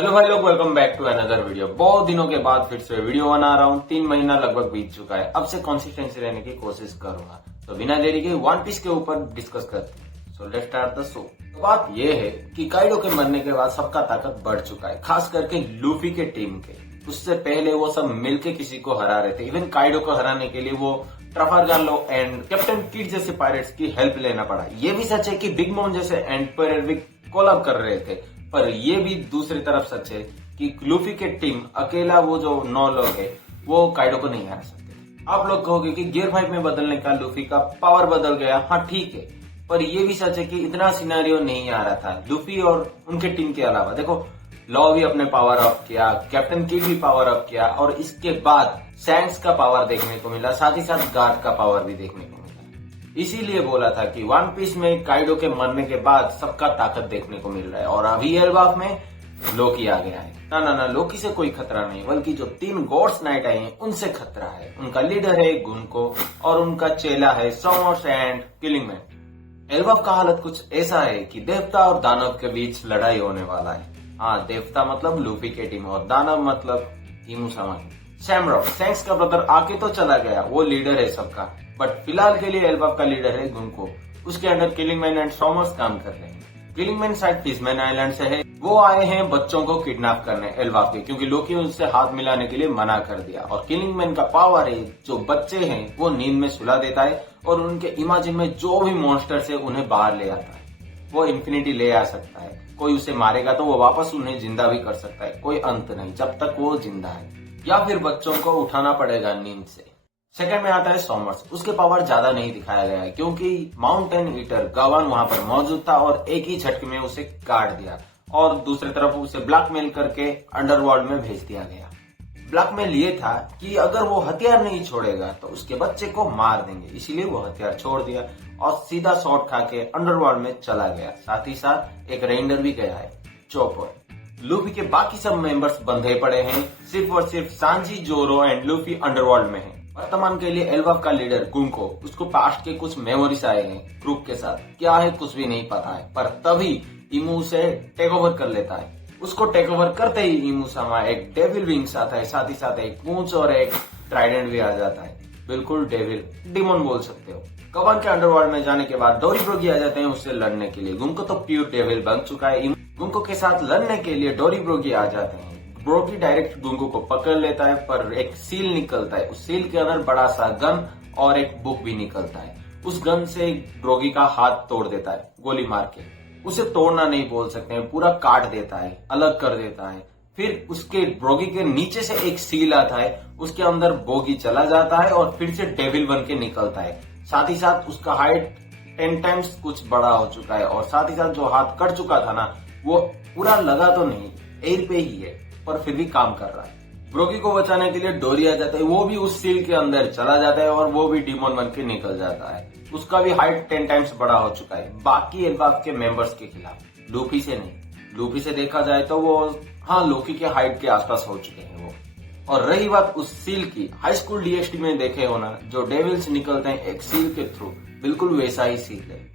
Hello भाई लोग, welcome back to another video. बहुत दिनों के बाद फिर से वीडियो बना रहा हूँ। 3 महीना लगभग बीत चुका है। अब से कंसिस्टेंसी रहने की कोशिश करूंगा। तो बिना देरी के वन पीस के ऊपर डिस्कस करते हैं। So let's start the show. तो बात यह है कि काइडो के मरने के बाद सबका ताकत बढ़ चुका है, खास करके लूफी के टीम के। उससे पहले वो सब मिलके किसी को हरा रहे थे। इवन काइडो को हराने के लिए वो Trafalgar law and captain kid जैसे पायरेट्स की हेल्प लेना पड़ा। ये भी सच है कि बिग मॉम जैसे एम्पायर भी कोलैब कर रहे थे, पर ये भी दूसरी तरफ सच है कि लूफी के टीम अकेला वो जो 9 लोग है वो काइडो को नहीं हरा सकते। आप लोग कहोगे कि गियर 5 में बदलने का लूफी का पावर बदल गया। हाँ ठीक है, पर ये भी सच है कि इतना सिनेरियो नहीं आ रहा था लूफी और उनके टीम के अलावा। देखो, लॉ भी अपने पावर अप किया, कैप्टन किड भी पावर अप किया, और इसके बाद सैंक्स का पावर देखने को मिला, साथ ही साथ गार्ड का पावर भी देखने को मिला। इसीलिए बोला था कि वन पीस में काइडो के मरने के बाद सबका ताकत देखने को मिल रहा है। और अभी एल्बाफ में लोकी आ गया है। ना लोकी से कोई खतरा नहीं, बल्कि जो 3 गॉड्स नाइट आए हैं उनसे खतरा है। उनका लीडर है गुनको और उनका चेला है Somers and killing man. Elbaf का हालत कुछ ऐसा है कि देवता और दानव के बीच लड़ाई होने वाला है। हाँ, देवता मतलब लूफी के टीम और दानव मतलब हिमुसामा। सैमरॉक सैंक्स का ब्रदर आके तो चला गया, वो लीडर है सबका, बट फिलहाल के लिए एल्बाफ का लीडर है गुनको। उसके under killing man and Somers काम कर रहे हैं। किलिंग मैन शायद फिशमैन आइलैंड से है। वो आए हैं बच्चों को किडनैप करने एल्बाफ के, क्योंकि लोकी उससे हाथ मिलाने के लिए मना कर दिया। और किलिंग मैन का पावर है, जो बच्चे हैं वो नींद में सुला देता है और उनके इमेजिन में जो भी मॉन्स्टर्स है उन्हें बाहर ले आता है। वो इन्फिनिटी ले आ सकता है। कोई उसे मारेगा तो वो वापस उन्हें जिंदा भी कर सकता है। कोई अंत नहीं जब तक वो जिंदा है, या फिर बच्चों को उठाना पड़ेगा नींद से। सेकंड में आता है सॉमर्स। उसके पावर ज्यादा नहीं दिखाया गया है, क्योंकि माउंटेन ईटर गवान वहां पर मौजूद था और एक ही झटके में उसे काट दिया, और दूसरी तरफ उसे ब्लैकमेल करके अंडरवर्ल्ड में भेज दिया गया। ब्लैकमेल ये था कि अगर वो हथियार नहीं छोड़ेगा तो उसके बच्चे को मार देंगे, इसीलिए वो हथियार छोड़ दिया और सीधा शॉट खा के अंडरवर्ल्ड में चला गया। साथ ही साथ एक रेंडर भी गया है, चॉपर। लूफी के बाकी सब मेंबर्स बंधे पड़े हैं, सिर्फ और सिर्फ सांजी, जोरो एंड लूफी अंडरवर्ल्ड में है। वर्तमान के लिए एल्बाफ का लीडर गुनको, उसको पास्ट के कुछ मेमोरीज आए हैं ग्रुप के साथ। क्या है कुछ भी नहीं पता है, पर तभी इमू उसे टेक ओवर कर लेता है। उसको टेक ओवर करते ही इमू समा एक डेविल विंग्स आता है, साथ ही साथ एक पूंछ और एक ट्राइडेंट भी आ जाता है। बिल्कुल डेविल डिमोन बोल सकते हो। कवन के अंडरवर्ल्ड में जाने के बाद डोरी ब्रोगी आ जाते हैं उससे लड़ने के लिए। गुनको तो प्योर डेविल बन चुका है। गुनको के साथ लड़ने के लिए डोरी ब्रोगी आ जाते हैं। ब्रोगी डायरेक्ट गुंको को पकड़ लेता है, पर एक सील निकलता है। उस सील के अंदर बड़ा सा गन और एक बुक भी निकलता है। उस गन से ब्रोगी का हाथ तोड़ देता है गोली मार के। उसे तोड़ना नहीं बोल सकते हैं, पूरा काट देता है, अलग कर देता है। फिर उसके ब्रोगी के नीचे से एक सील आता है, उसके अंदर बोगी चला जाता है और फिर से डेविल बन के निकलता है। साथ ही साथ उसका हाइट 10 टाइम्स कुछ बड़ा हो चुका है, और साथ ही साथ जो हाथ कट चुका था ना, वो पूरा लगा तो नहीं, एयर पे ही है, पर फिर भी काम कर रहा है। ब्रोगी को बचाने के लिए डोरी आ जाता है, वो भी उस सील के अंदर चला जाता है और वो भी डिमोन बन के निकल जाता है। उसका भी हाइट 10 टाइम्स बड़ा हो चुका है, बाकी एल्बाफ के मेंबर्स के खिलाफ। लूफी से नहीं। लूफी से देखा जाए तो वो हाँ लोकी के हाइट के आसपास हो चुके हैं वो। और रही बात उस सील की, हाई स्कूल डीएक्सटी में देखे हो ना, जो डेविल्स निकलते हैं एक सील के थ्रू, बिल्कुल वैसा ही सील है।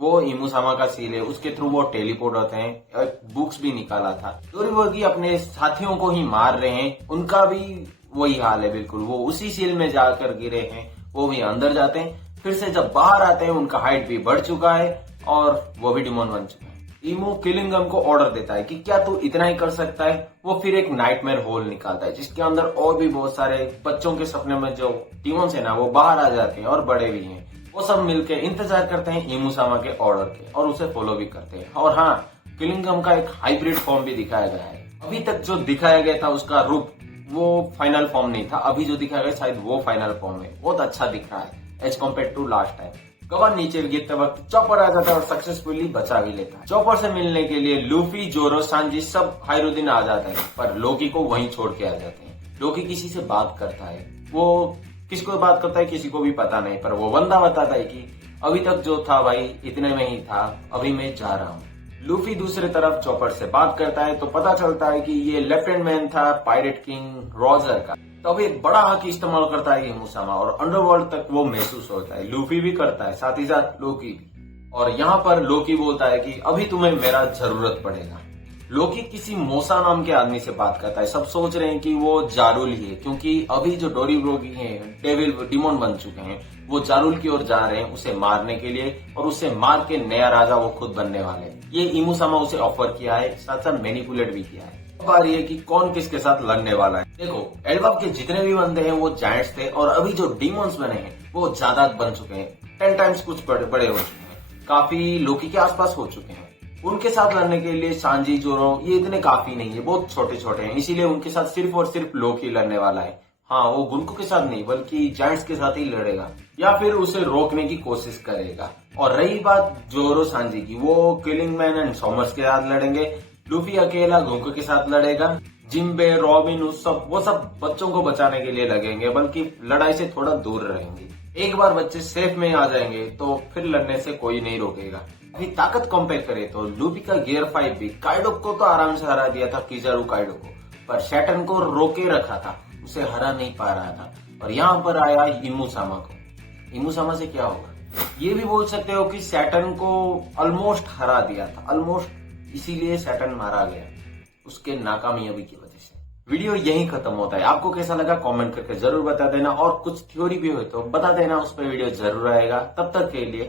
वो इमुसामा का सील है, उसके थ्रू वो टेलीपोर्ट होते हैं। बुक्स भी निकाला था। डोरीबोगी अपने साथियों को ही मार रहे हैं, उनका भी वही हाल है बिल्कुल। वो उसी सील में जाकर गिरे हैं, वो भी अंदर जाते हैं, फिर से जब बाहर आते हैं उनका हाइट भी बढ़ चुका है और वो भी डिमोन बन चुका है। इमो किलिंगम को ऑर्डर देता है कि क्या तू इतना ही कर सकता है। वो फिर एक नाइटमेयर होल निकालता है, जिसके अंदर और भी बहुत सारे बच्चों के सपने में जो डिमोन्स है ना, वो बाहर आ जाते हैं और बड़े भी हैं। वो सब मिलके इंतजार करते हैं इमुसामा के ऑर्डर के और उसे फॉलो भी करते हैं। और हाँ, किलिंगम का एक हाइब्रिड फॉर्म भी दिखाया गया है। अभी तक जो दिखाया गया था उसका रूप, वो फाइनल फॉर्म नहीं था। अभी जो दिखाया गया शायद वो फाइनल फॉर्म है। बहुत अच्छा दिख रहा है as compared to last time. गवान नीचे गिरते वक्त चॉपर आ जाता है और सक्सेसफुली बचा भी लेता है। चॉपर से मिलने के लिए लूफी, जोरो, सांजी सब हाइरुद्दीन आ जाते हैं, पर लोकी को वहीं छोड़ के आ जाते हैं। लोकी किसी से बात करता है, वो किसको बात करता है किसी को भी पता नहीं, पर वो बंदा बताता है कि अभी तक जो था भाई इतने में ही था, अभी मैं जा रहा हूँ। लूफी दूसरी तरफ चॉपर से बात करता है तो पता चलता है कि ये लेफ्टिनेंट मैन था पायरेट किंग रोजर का। तब एक बड़ा हक इस्तेमाल करता है इमुसामा और अंडरवर्ल्ड तक वो महसूस होता है। लूफी भी करता है, साथ ही साथ लोकी भी। और यहाँ पर लोकी बोलता है कि अभी तुम्हें मेरा जरूरत पड़ेगा। लोकी किसी मोसा नाम के आदमी से बात करता है। सब सोच रहे हैं कि वो जारुल ही है, क्योंकि अभी जो डोरीब्रोगी हैं डेविल डिमोन बन चुके हैं, वो जारुल की ओर जा रहे हैं उसे मारने के लिए, और उसे मार के नया राजा वो खुद बनने वाले हैं। ये इमुसामा उसे ऑफर किया है, साथ साथ मैनिपुलेट भी किया है। अब बारी है कि कौन किसके साथ लड़ने वाला है। देखो, एल्बाब के जितने भी बंदे हैं वो जायंट्स थे, और अभी जो डीमोन्स बने हैं वो ज्यादा बन चुके हैं, 10 टाइम्स कुछ बड़े हो चुके हैं, काफी लोकी के आसपास हो चुके हैं। उनके साथ लड़ने के लिए सांजी, जोरो ये इतने काफी नहीं है, बहुत छोटे छोटे हैं, इसीलिए उनके साथ सिर्फ और सिर्फ लोकी लड़ने वाला है। हाँ, वो गुनको के साथ नहीं बल्कि जायंट्स के साथ ही लड़ेगा, या फिर उसे रोकने की कोशिश करेगा। और रही बात जोरो सांजी की, वो किलिंग मैन एंड सॉमर्स के साथ लड़ेंगे। लूफी अकेला गुनको के साथ लड़ेगा। जिम्बे, रॉबिन, वो सब बच्चों को बचाने के लिए लगेंगे, बल्कि लड़ाई से थोड़ा दूर रहेंगे। एक बार बच्चे सेफ में आ जाएंगे तो फिर लड़ने से कोई नहीं रोकेगा। अभी ताकत कंपेयर करें तो लूफी का गियर 5 भी काइडो को तो आराम से हरा दिया था, किजारू काइडो को, पर सैटर्न को रोके रखा था, उसे हरा नहीं पा रहा था। और यहाँ पर आया इमुसामा को। इमुसामा से क्या होगा? ये भी बोल सकते हो कि सैटर्न को ऑलमोस्ट हरा दिया था, ऑलमोस्ट, इसीलिए सैटर्न मारा गया उसके नाकामयाबी की वजह से। वीडियो यहीं खत्म होता है। आपको कैसा लगा कमेंट करके जरूर बता देना, और कुछ थ्योरी भी हो तो बता देना, उस पर वीडियो जरूर आएगा। तब तक के लिए